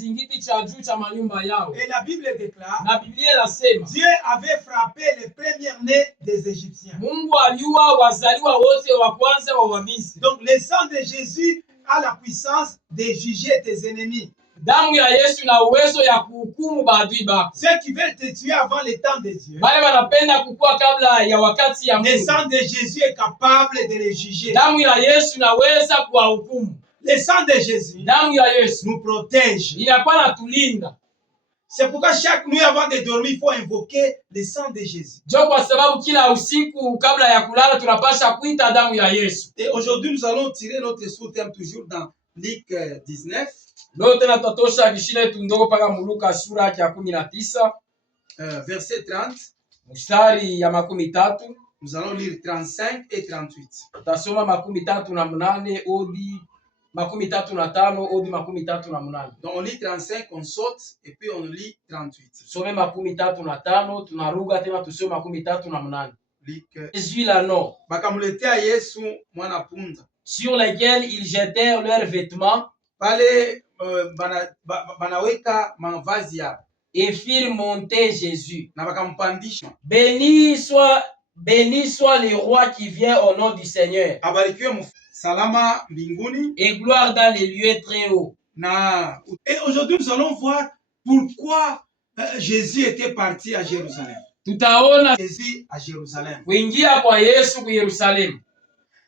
kizingiti cha juu cha manyumba yao. Et la Bible déclare, Na Biblia inasema Dieu avait frappé les premiers-nés des Égyptiens. Mungu aliua wazaliwa wote wa kwanza wa Wamisri. Donc le sang de Jésus a la puissance de juger tes ennemis. Damu ya Yesu ina uwezo ya kuhukumu maadui bako. Ceux qui veulent te tuer avant le temps de Dieu, Wale wanapenda kukua kabla ya wakati ya le Mungu. sang de Jésus est capable de les juger. Damu ya Yesu inaweza kuwahukumu. Le sang de Jésus Damu ya Yesu nous protège. inakuwa natulinda. C'est pourquoi chaque nuit avant de dormir, il faut invoquer le sang de Jésus. Jo kwa sababu kila usiku kabla ya kulala tunapasha kuita damu ya Yesu. Et aujourd'hui, nous allons tirer notre sous-thème toujours dans Luc 19. Leo tena tutatosha kishile tundogo paka Luka sura ya 19 verset 30. mstari ya 30. Nous allons lire 35 et 38. Tutasoma 38 hadi 35 hadi 38. Donc on lit 35, on saute et puis on lit 38. Tusome 35 tunaruga tena tusome 38. Luc. Jésus l'anneau Bakamuletea Yesu mwana punda. sur lesquels ils jetèrent leurs vêtements Pale banaweka mavazi yao et firent monter Jésus. na bakampandisha. Béni soit le roi qui vient au nom du Seigneur. Abarikiwe salama mbinguni Et gloire dans les lieux très hauts. Et aujourd'hui nous allons voir pourquoi Jésus était parti à Jérusalem. Tutaona Jésus à Jérusalem. kuingia kwa Yesu ku Yerusalemu.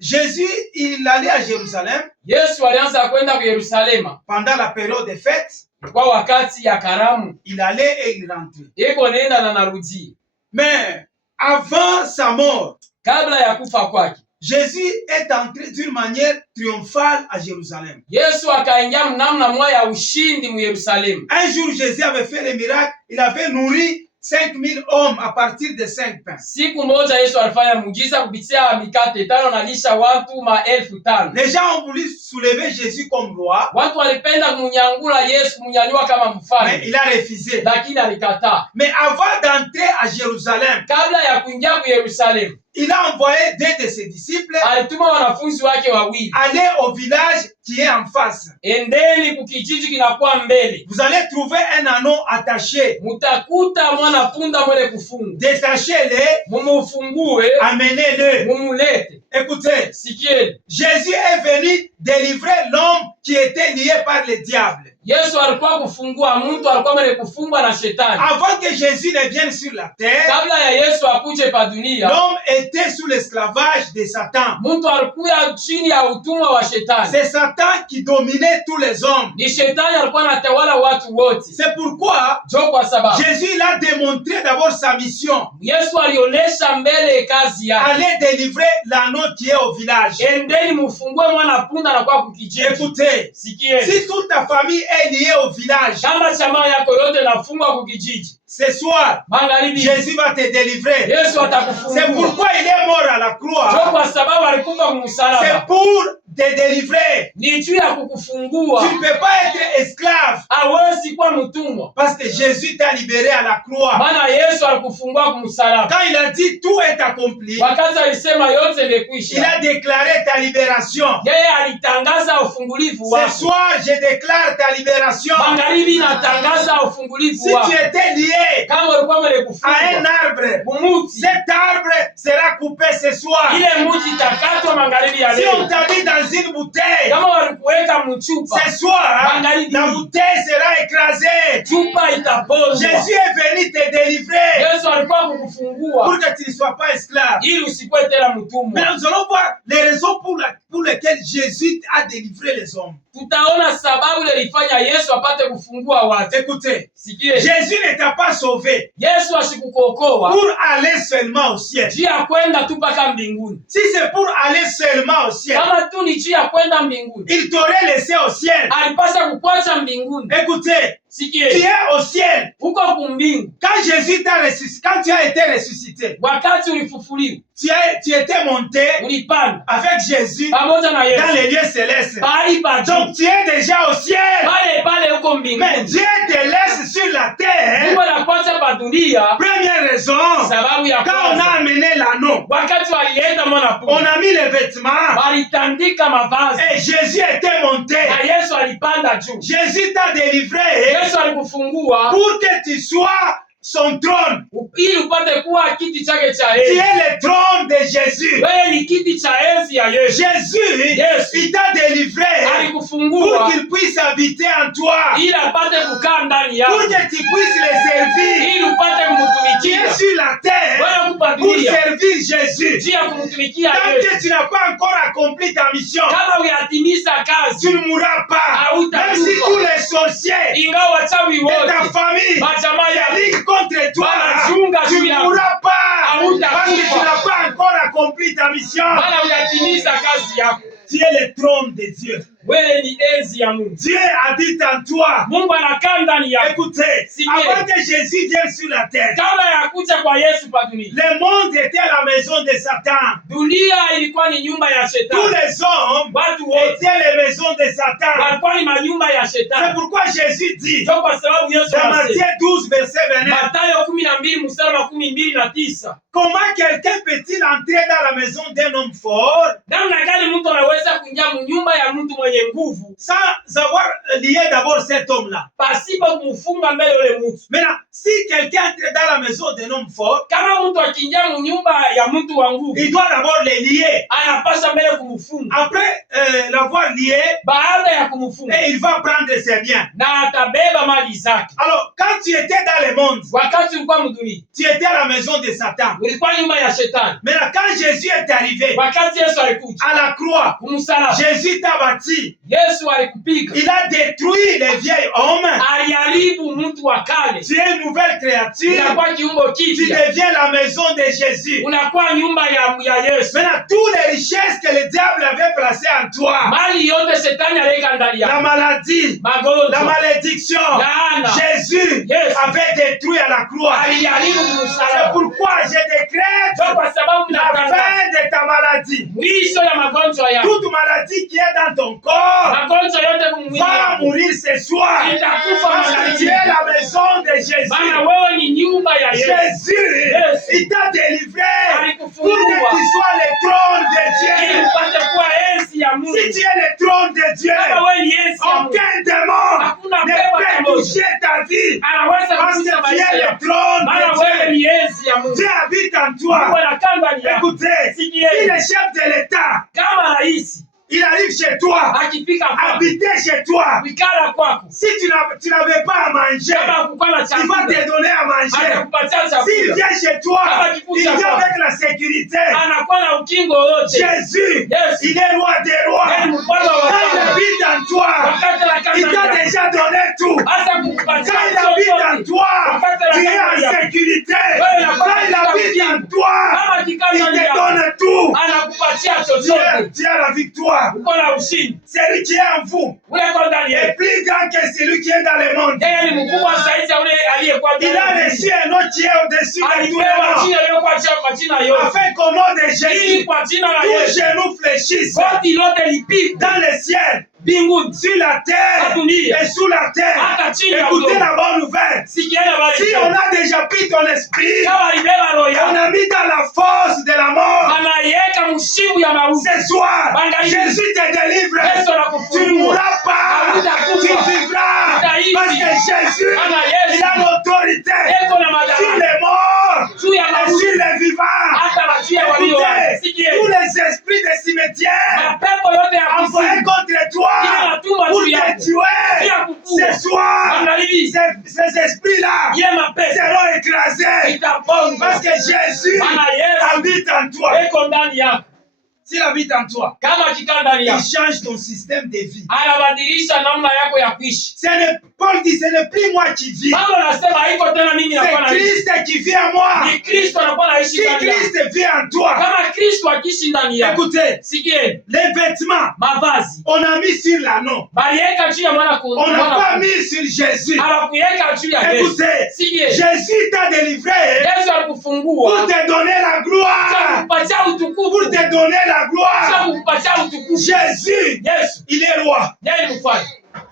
Jésus, il allait à Jérusalem Yesu alianza kwenda ku Yerusalema pendant la période des fêtes. kwa wakati ya karamu. Il allait et il rentrait. Iko nenda na narudi. Mais avant sa mort, Kabla ya kufa kwake, Jésus est entré d'une manière triomphale à Jérusalem. Yesu akaingia mnamna moja ya ushindi mu Yerusalemu. Un jour, Jésus avait fait le miracle. Il avait nourri 5000 hommes à partir de 5 pains. Siku moja Yesu alifanya muujiza kupitia mikate 5 na lisha watu 5,000. Les gens ont voulu soulever Jésus comme roi, Watu walipenda kumunyangula Yesu, kumunyanyua kama mais mfalme, il a refusé. lakini alikataa. Mais avant d'entrer à Jérusalem, Kabla ya kuingia ku Yerusalemu, il a envoyé 2 de ses disciples alituma wanafunzi wake wawili, aller au village qui est en face. endeni kukijiji kinakuwa mbele, Vous allez trouver un anneau attaché. mutakuta mwana punda mwele kufunga, Détachez-le, mumufungue, amenez-le. mumulete. Écoutez, Sikieni, Jésus est venu délivrer l'homme qui était lié par le diable. Yesu alikuwa kufungua mtu alikuwa mwele kufungwa na shetani. Avant que Jésus ne vienne sur la terre, Kabla ya Yesu akuje pa dunia, l'homme était sous l'esclavage de Satan. mtu alikuwa chini ya utumwa wa shetani. C'est Satan qui dominait tous les hommes. Ni shetani alikuwa anatawala watu wote. C'est pourquoi Jo kwa sababu Jésus il a démontré d'abord sa mission. Yesu alionyesha mbele kazi yake. Aller délivrer l'anneau qui est au village. Endeni mufungue mwana punda na kwa kukijiji. Écoutez, Sikieni, si toute ta famille est liée au village, kama chama yako yote nafungwa kukijiji, ce soir, magharibi Jésus va te délivrer. Yesu C'est atakufungua. pourquoi il est mort à la Jo croix. kwa sababu alikufa C'est kumsalaba. pour te délivrer. Ni juu ya Tu kukufungua. ne peux pas être esclave Hawezi kuwa mtumwa. parce que Jésus t'a libéré à la croix. Maana Yesu alikufungua kumsalaba. Quand il a dit tout est accompli, Wakati alisema yote il imekwisha, a déclaré ta libération. yeye alitangaza ufungulivu Ce wako. soir, je déclare ta libération. Magharibi natangaza ufungulivu Si wako. tu étais lié Kama ulikuwa mwele à un kufungwa arbre, kumuti, cet arbre sera coupé ce soir. ile muti itakatwa magharibi ya Si on leo. t'a mis dans une bouteille, Kama walikuweka mchupa, ce soir, Magharibi. la bouteille sera écrasée. chupa itapozwa. Jésus est venu te délivrer Yesu alikuwa kukufungua pour que tu ne sois pas esclave. ili usikuwe tena Mais mtumwa. nous allons voir les raisons pour lesquelles Jésus a délivré les hommes. Tutaona sababu ile ilifanya Yesu apate kufungua watu. Écoutez, Sikie, Jésus ne t'a pas sauvé Yesu asikukuokoa pour aller seulement au ciel. juu ya kwenda tu mpaka mbinguni. Si c'est pour aller seulement au ciel, Kama tu ni juu ya kwenda mbinguni, il t'aurait laissé au ciel. alipasa kukwacha mbinguni. Écoutez, tu Sikie, es au ciel. huko kumbingu, Quand Jésus t'a ressuscité, quand tu as été ressuscité, wakati ulifufuliwa, tu étais monté ulipanda avec Jésus pamoja na dans Yesu les lieux célestes. pahali pa juu, Donc tu es déjà au ciel. pale pale huko Mais mbinguni. Dieu te laisse sur la terre. Mungu anakuacha pa dunia. Première raison, Sababu ya quand on a kwanza, amené l'anneau, wakati walienda mwana on punda, a mis les vêtements walitandika mavazi et Jésus était monté. na Yesu alipanda juu. Jésus t'a délivré alikufungua pour que tu sois son trône. ili upate kuwa kiti chake cha Tu enzi. es le trône de Jésus. Wewe ni kiti cha enzi ya Yesu. Jésus, Yes. il t'a délivré pour Alikufungua qu'il puisse habiter en toi, ili apate kukaa ndani pour yako, que tu puisses le servir. ili upate Tu es kumtumikia. sur la terre Wewe pour kupadulia servir Jésus. njia ya kumtumikia Tant Yesu. que tu n'as pas encore accompli ta mission, Kama uyatimiza tu kazi, ne mourras pas. Hautakufa. Même si tous les sorciers ingawa wachawi de wote ta famille majamaa se ya liguent contre toi, Wanachunga tu juu ne yako. mourras pas. Hautakufa. Parce que tu n'as pas encore accompli ta mission. maana uyatimiza kazi yako. Tu es le trône de Dieu. Wewe ni enzi ya Mungu. Dieu habite en toi. Mungu anakaa ndani yako. Écoutez, Si avant que Jésus vienne sur la terre, Kabla ya kuja kwa Yesu pa dunia, le monde était la maison de Satan. dunia ilikuwa ni nyumba ya Tous shetani. les hommes Watu wote étaient les maisons de Satan. walikuwa ni manyumba ya C'est shetani. pourquoi Jésus dit Ndio kwa sababu Yesu dans anasema Matthieu 12, verset 29, Mathayo 12 mstari wa 12 comment quelqu'un peut-il entrer dans la maison d'un homme fort namna gani mtu anaweza kuingia mnyumba ya mtu mwenye nguvu sans avoir lié d'abord cet homme-là. pasipo kumfunga mbele yule mtu. Maintenant, si quelqu'un entre dans la maison d'un homme fort, Kama mtu akiingia mnyumba ya mtu wa nguvu, il doit d'abord le lier. anapaswa mbele kumfunga. Après l'avoir lié, Baada ya kumfunga, et il va prendre ses biens. na atabeba mali zake. Alors, quand tu étais dans le monde, Wakati ulikuwa mdunia, tu étais à la maison de Satan. ulikuwa nyumba ya shetani. Maintenant, quand Jésus est arrivé Wakati Yesu alikuja à la croix, kumsalaba, Jésus t'a bâti. Yesu alikupiga, Il a détruit les vieils hommes. aliharibu mtu wa kale, Tu es une nouvelle créature. unakuwa kiumbo Tu kipya, deviens la maison de Jésus. unakuwa nyumba ya Yesu. Maintenant, toutes les richesses que le diable avait placées en toi, Mali yote shetani aliweka ndani la yako, maladie, la magonjwa, malédiction, laana, Jésus Yes. avait détruit à la croix. aliharibu C'est kumsalaba. pourquoi je décrète Ndio kwa sababu la natangaza fin de ta maladie. mwisho ya magonjwa yako. Toute maladie qui est dans ton corps Magonjwa yote kumwili va wako mourir ce soir. itakufa Parce que tu magharibi, es la maison de maana Jésus. wewe ni nyumba ya Yesu. Jésus, Yes. il t'a délivré pour que Alikufungua tu sois le trône de ili Dieu. upate kuwa enzi ya Mungu. Si tu es le trône de Dieu, Kama wewe ni enzi ya Mungu, aucun démon hakuna ne pepo peut pamoja toucher ta vie. anaweza Parce kugusa que tu maisha es le yako, trône maana de wewe Dieu. ni enzi ya Mungu. Dieu habite en Mungu toi. anakaa ndani yako. Écoutez, si Sikieni, le chef de l'État, kama rais il arrive chez toi, akifika kwako, habiter chez toi, kuikala kwako, si tu n'avais pas à manger, kama hakukuwa na il va chakula te donner à manger. atakupatia S'il chakula, vient chez toi, il vient avec la sécurité. anakuwa na ukingo wote. Jésus, Yes. il est roi des rois. Yeye ni mfalme wa Quand il wafalme. habite en toi, Wakati anakaa il t'a ndani yako, déjà donné tout. hasa kukupatia Quand il habite en chochote. toi, Wakati tu es anakaa en ndani yako, sécurité. wewe unakuwa Quand il katika habite en ukingo. toi, Kama akikaa il ndani te yako, donne tout. anakupatia Tu chochote. tu as la victoire. Uko na ushindi. Celui qui est en vous Ule kwa ndani est yako, plus grand que celui qui est dans le monde. yeye ni mkubwa zaidi ya ule aliyekuwa Il a ndani. reçu un nom qui est au-dessus de tous les Alipewa noms. jina iliyokuwa chini kwa jina yote, Afin qu'au nom de ili Jésus, kwa jina la tous Yesu genoux fléchissent goti lote lipigwe dans le ciel, mbinguni, sur la terre dunia, et sous la terre. hata chini ya Écoutez udongo. la bonne nouvelle. Sikieni habari Si njema. on a déjà pris ton esprit, Kama alibeba roho on yako, a mis dans la force de la mort. anaiweka mshimu ya mauti. Ce soir, Bangalie. Jésus te délivre. Yesu Tu ne anakufungua. mourras pas. Hautakufa. Tu vivras. Utaishi. Parce que Jésus, Maana Yesu il a l'autorité eko na sur madaraka les morts juu ya et mauti, sur les vivants. hata na juu ya walio hai. Écoutez, tous Sikieni, les esprits de cimetière mapepo yote ya envoyés kuzimu contre toi inatumwa pour juu te yako tuer. ili kukuua. Ce soir, Magharibi, ces esprits-là ile mapepo seront écrasés. itapongwa, Parce que Jésus maana Yesu habite en toi. eko ndani yako. S'il habite en toi, Kama akikaa ndani il yako, change ton système de vie. anabadilisha namna yako ya kuishi. Paul dit, ce n'est plus moi qui vis. Paulo anasema haiko tena mimi nakuwa C'est naishi, Christ qui vit en moi. ni Kristo anakuwa naishi Si ndani yako. Christ vit en toi, Kama Kristo akiishi ndani yako, écoutez, sikieni, les vêtements, mavazi on a mis sur l'anneau. baliweka juu ya mwana On n'a pas mis sur Jésus. hawakuweka juu ya Yesu. Écoutez, Sikieni, Jésus t'a délivré Yesu pour alikufungua te donner la gloire. kukupatia Pour utukufu, te donner la gloire. kukupatia utukufu. Jésus, Yesu il est roi. yeye ni mfalme.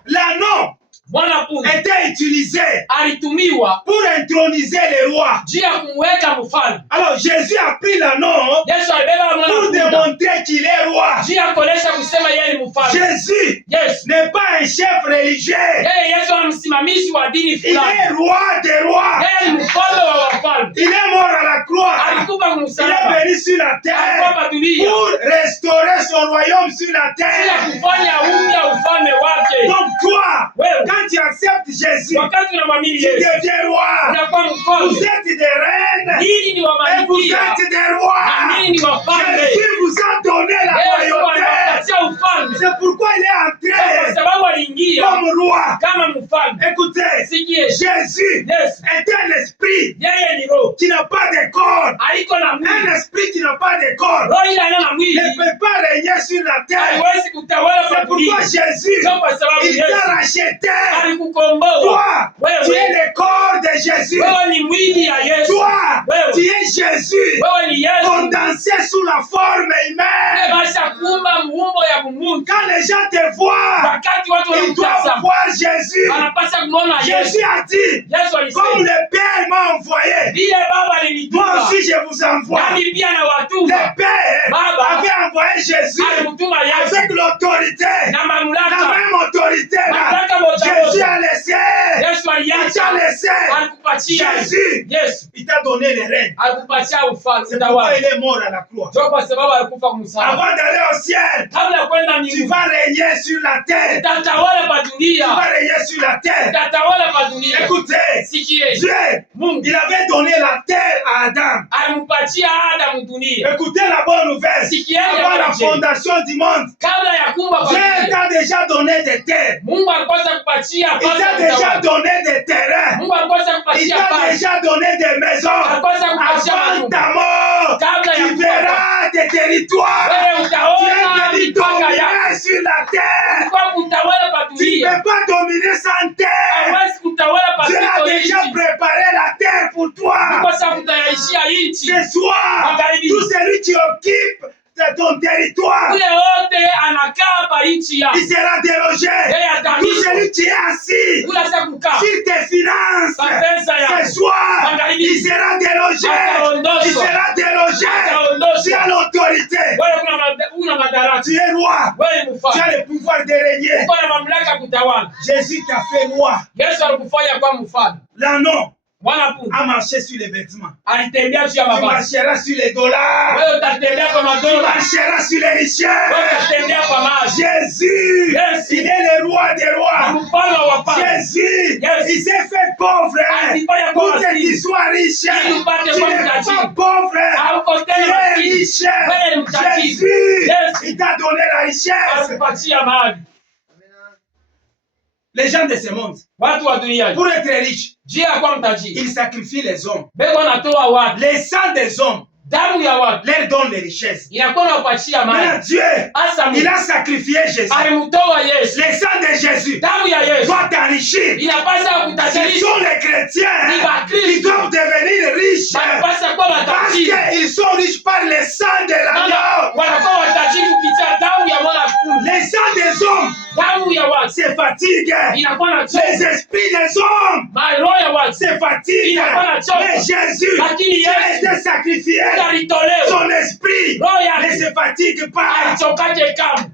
L'anneau Mwana-punda était utilisé alitumiwa pour introniser les rois. juu ya kumweka mfalme. Alors Jésus a pris l'anneau Yesu alibeba pour mwana-punda démontrer qu'il est roi. juu ya kuonesha kusema yeye ni mfalme. Jésus Yesu n'est pas un chef religieux. yeye Yesu ni msimamizi wa dini Il fulani. est roi des rois. Yeye ni mfalme wa wafalme. Il est mort à la croix. Alikufa Il kumsalaba. est venu sur la Alikuwa terre hapa dunia pour restaurer son royaume sur la juu ya terre. kufanya upya ufalme wake. Donc toi, Wewe quand tu acceptes Jésus, wakati unamwamini tu Yesu deviens roi. unakuwa Vous mfalme. êtes des reines Ninyi ni et vous wamalikia êtes des na rois. ninyi ni wafalme. Jésus vous a donné la Yesu royauté. aliwapatia ufalme C'est pourquoi il est kwa entré sababu aliingia comme roi. kama mfalme. Écoutez, Sikie, Jésus Yesu est un esprit yeye ni roho qui n'a pas de corps. haiko na Un mwili. esprit qui n'a pas de corps Roho ile haina na ne mwili peut pas régner sur la terre. haiwezi kutawala C'est kwa pourquoi dunia. Jésus, Sio kwa sababu il t'a Yesu racheté. alikukomboa Toi, tu es wewe. le corps de Jésus. Wewe ni mwili ya Yesu. Toi, tu Wewe es Jésus, wewe ni Yesu. condensé sous la forme humaine. Basha kuumba muumbo ya Mungu. Quand les gens te voient, Wakati watu ils doivent wanamtazama voir Jésus. wanapaswa kumwona Yesu. Jésus a dit, Yesu comme alisema le Père m'a envoyé, vile Baba moi alinituma aussi je vous envoie. nami pia na Le watuma. Père Baba avait envoyé Jésus alimtuma Yesu avec l'autorité, na la mamlaka. même autorité là. Mamlaka moja Jésus moja. a laissé, Yesu il t'a aliacha, laissé. alikupatia. Jésus, Yesu il t'a donné les rênes. alikupatia ufalme C'est pourquoi utawala. il est mort à la croix. Ndio kwa sababu alikufa kumsalaba. Avant d'aller au ciel, Kabla ya kwenda tu mbinguni, vas régner sur la terre. utatawala pa Tu dunia. vas régner sur la terre. Utatawala pa dunia. Écoutez, Sikie, Dieu, Mungu il avait donné la terre à Adam. alimpatia Adamu dunia. Écoutez la bonne nouvelle. Sikieni Avant la habari njema. fondation du monde, Kabla ya kuumba kwa Dieu dunia, t'a déjà donné des terres. Mungu alikosa kupatia Il pesa t'a déjà utawala. donné des terrains. Mungu alikosa Il kupatia t'a pesa. déjà donné des maisons. Alikosa kupatia Avant manyumba. ta mort, Kabla ya tu kufa verras des territoires. wewe Tu utaona es venu mipaka yako. dominer sur la terre. Kwa kutawala pa Tu ne dunia. peux pas dominer sans terre. Hawezi kutawala pa Dieu a dunia. déjà préparé la terre pour toi. Kwa sababu kutayarishia nchi. Ce soir, Magharibi. tout celui qui occupe ton territoire, Kule wote anakaa pa nchi yako. il sera délogé. Yeye Tout atamishwa. celui qui est assis Ula sasa kukaa. sur tes finances, Pa pesa ce yako. soir, Magharibi. il sera délogé. Ataondoshwa. Il sera délogé. Ataondoshwa. Tu as l'autorité. Wewe una madaraka. Tu es roi. Wewe ni Tu mfalme. as le pouvoir de régner. Uko na mamlaka kutawala. Jésus t'a fait roi. Yesu alikufanya kwa mfalme. L'anneau Mwana-punda a marché sur les vêtements. alitembea juu ya Tu mavazi. marcheras sur les dollars. Wewe utatembea kwa Tu madola. marcheras sur les Wewe richesses. utatembea kwa maji. Jésus, Yes. il est le roi des Ni rois. mfalme wa wafalme. Jésus, Yes. il s'est fait pauvre Alifanya pour kuwa que tu maskini. sois riche. Ili upate Tu kuwa n'es pas mtajiri. pauvre, Hauko tu tena es maskini. riche. Wewe ni mtajiri. Jésus, Yes. il t'a donné la richesse. Alikupatia mali. Les gens de ce monde, Watu wa dunia pour être riches, njia ya kuwa mtajiri ils sacrifient les hommes. bego anatoa watu, Les sangs des hommes damu ya watu leur donnent les richesses. inakuwa nakupatia Maintenant, mali. Dieu, Hasa il Mungu a sacrifié Jésus. alimtoa Yesu. Les sangs de Jésus Damu ya Yesu doivent t'enrichir. inapasa Ce kutajirisha. sont les chrétiens Ni bakristo. qui doivent devenir riches Wanapasa kuwa parce matajiri. qu'ils sont riches par le sang de l'agneau. Wanakuwa watajiri kupitia damu ya mwana-punda. Les sangs des hommes Damu ya watu se fatiguent. inakuwa na Les chozi. esprits des hommes Roho ya watu se fatiguent. Mais Jésus Lakini qui a Yesu été sacrifié, alitolewa. son esprit Roho ne yake se fatigue pas. alichokaje kama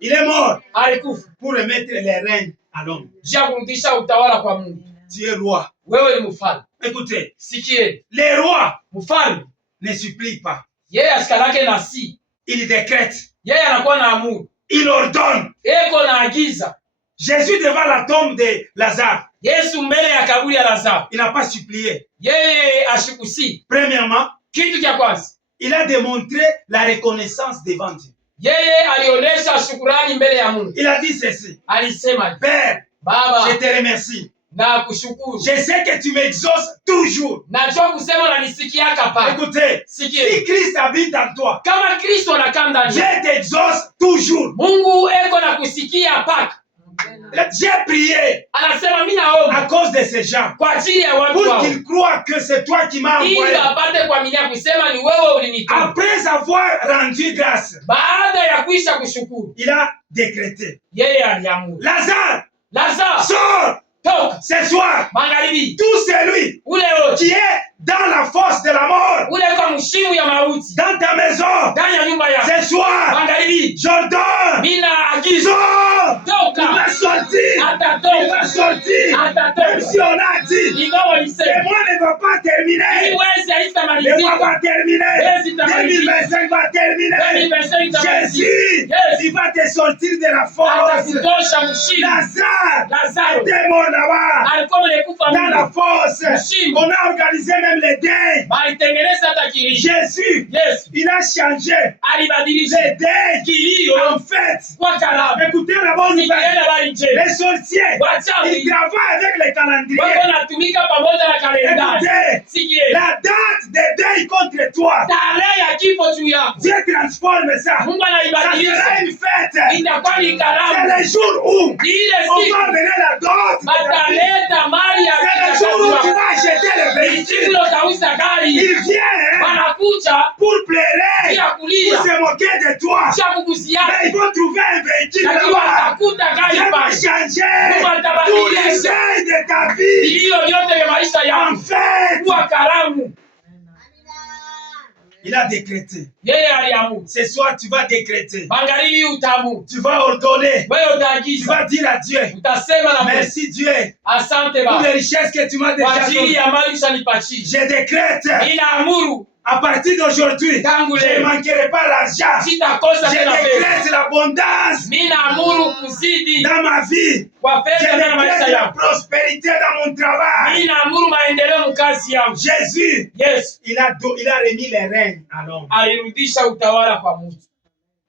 Il est mort alikufa pour remettre les règnes à l'homme. juu ya kurudisha utawala kwa Mungu. Tu es roi. Wewe ni mfalme. Écoutez, Sikie, les rois mfalme ne supplient pas. yeye asikalake na si Ils décrètent. yeye anakuwa na amuru, Il ordonne. eko na agiza. Jésus devant la tombe de Lazare, Yesu mbele ya kaburi ya Lazaro, il n'a pas supplié. yeye ashikusi. Premièrement, Kitu cha kwanza, il a démontré la reconnaissance devant Dieu. yeye alionyesha shukurani mbele ya Mungu. Il a dit ceci: Alisema, Père, Baba, je te remercie. na kushukuru. Je sais que tu m'exauces toujours. Najua kusema unanisikiaka pale. Écoutez, Sikie, si Christ habite en toi, kama Kristo anakaa ndani, Dieu t'exauce toujours. Mungu eko na kusikia paka. J'ai prié Anasema mimi à naomba cause de ces gens kwa ajili ya watu pour hao, qu'ils croient que c'est toi qui m'as ili envoyé. wapate kuaminia kusema ni wewe ulinituma. Après avoir rendu grâce, Baada ya kuisha kushukuru, il a décrété: yeye aliamuru, Lazare, Lazare, sors toka ce soir. magharibi. Tout celui Ule wote qui est dans la force de la mort, ule kwa mshimu ya mauti dans ta maison, ndani ya nyumba yako ce soir, magharibi, Jordan, mina agizo sors. Il toka, va sortir. Il atatoka, va sortir. Même si on a dit, ingawa le lisema mois ne va pas terminer. iwezi Le mois haitamalizika, va terminer. Yes, il t'a 2025 va terminer. 2025 itamalizika. Jésus, Yes. il va te sortir de la force. Atakutosha mshimu. Lazare Lazaro était mort là-bas. alikuwa amekufa Dans la fosse. Mshimu. On a organisé même les deuils. walitengeneza hata kilio. Jésus, Yesu il a changé alibadilisha les deuils. kilio En fait, kwa karamu. écoutez la bonne nouvelle. Sikieni habari njema. Les sorciers, Wachawi ils travaillent avec les calendriers. wako wanatumika pamoja na kalendari. Écoutez, Sikieni la date de deuil contre toi, tarehe ya kifo juu yako, Dieu transforme ça. Mungu Ça anaibadilisha, sera une fête. itakuwa ni C'est karamu. le jour où Ni ile on siku va mener la dot. bataleta mali ya C'est le kazi jour où tu wako. vas acheter le Ni siku véhicule. ile utauza gari. Il vient Wanakuja pour pleurer, pia pour kulia se moquer de toi. kisha kukusiana, Mais il faut trouver un véhicule lakini là-bas. watakuta gari Dieu va pale. changer Mungu tous les atabadilisha deuils de ta vie vilio vyote vya maisha en yako fait. kuwa karamu. Il a décrété. Yeye aliamuru, Ce soir, tu vas décréter. magharibi utaamuru, Tu vas ordonner. wewe Tu utaagiza, vas dire à Dieu, utasema na Mungu, merci Dieu asante pour les Baba richesses que tu m'as kwa déjà ajili données. ya mali ushanipatia. Je décrète, Ninaamuru à partir d'aujourd'hui, tangu je ne leo manquerai pas l'argent. sitakosa Je tena pesa. décrète l'abondance Ninaamuru kuzidi dans ma vie. kwa Je fedha na maisha décrète la yangu. prospérité dans mon travail. Ninaamuru maendeleo mkazi yangu. Jésus, Yesu il a remis les règnes à l'homme. alirudisha utawala kwa mtu.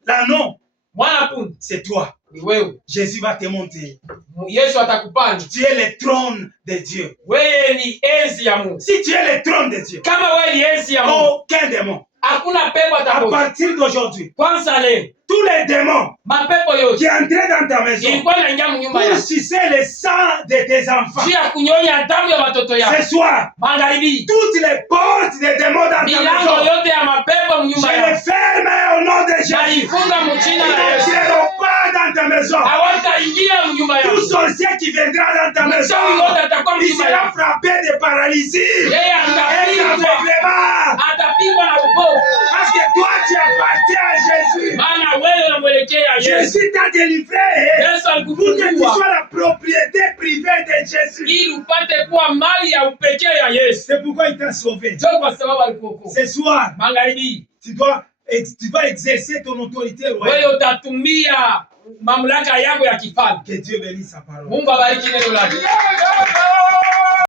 Là, non, Mwana punda c'est toi. ni wewe. Jésus va te monter. Yesu atakupanda. Tu es le trône de Dieu. Wewe ni enzi ya Mungu. Si tu es le trône de Dieu, Kama wewe ni enzi ya Mungu, aucun démon, hakuna pepo à atakosa. partir d'aujourd'hui, Kwanza leo tous les démons mapepo qui yote entraient dans ta maison ilikuwa inaingia mnyumba pour yako sucer le sang de tes enfants. juu ya kunyonya damu ya watoto yako. Ce soir, Magharibi, toutes les portes des démons dans ta milango maison, yote ya mapepo mnyumba je les yako ferme au nom de Jésus. naifunga mchina Ils la Yesu. n'entreront pas dans ta maison. Hawataingia mnyumba Tout yako. sorcier qui viendra dans ta maison, Mchawi wote atakuwa il mnyumba sera yako. frappé de paralysie Yeye et atapigwa, d'aveuglement. atapigwa na upofu, Parce que toi, tu appartiens à Jésus. maana wewe unamwelekea Yesu. Jésus t'a délivré Yesu pour que tu alikufungua sois la propriété privée de Jésus. ili upate kuwa mali ya upekee ya Yesu. C'est pourquoi il t'a sauvé. Ndio kwa sababu alikuokoa. Ce soir, Magharibi, tu vas exercer ton autorité royale. wewe utatumia mamlaka yako ya kifalme. Que Dieu bénisse sa parole. Mungu abariki neno lake.